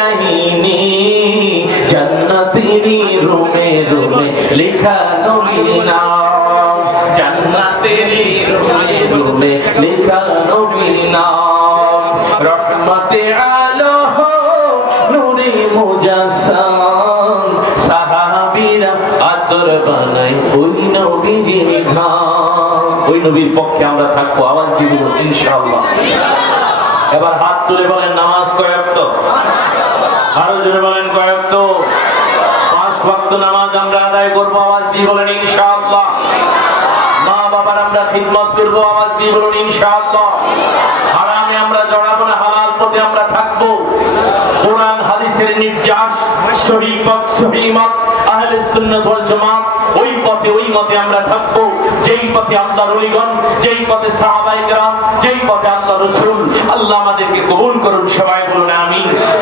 কাহিনী, জান্নাতেরই রুমে রুমে লেখা নবীর নাম, জান্নাতেরই রুমে রুমে লেখা নবীর নাম। রহমতে আলম নূরে মুজাসসাম, সাহাবীরা আতর বানায় ওই নবীজির ঘাম। ওই নবীর পক্ষে আমরা থাকবো, আওয়াজ দিব ইনশাআল্লাহ। এবার হাত তুলে বলেন নামাজ কয় ওয়াক্ত? আরো জোরে বলেন কয় ওয়াক্ত? 5 ওয়াক্ত নামাজ আমরা আদায় করব, আওয়াজ দিয়ে বলেন ইনশাআল্লাহ। মা বাবার আমরা খিদমত করব, আওয়াজ দিয়ে বলেন ইনশাআল্লাহ। হারামে আমরা জড়াবো না, হালাল পথে আমরা থাকবো। কোরআন হাদিসের নির্যাস, সহিহ পথ সহিহ মত আহলে সুন্নাত ওয়াল জামাত, ওই পথে ওই মতে আমরা থাকবো যেই পথে আল্লাহর ওলিগণ, যেই পথে সাহাবায়ে কেরাম, যেই পথে আল্লাহর রাসূল। আল্লাহ আমাদেরকে কবুল করুন, সবাই বলুন আমিন।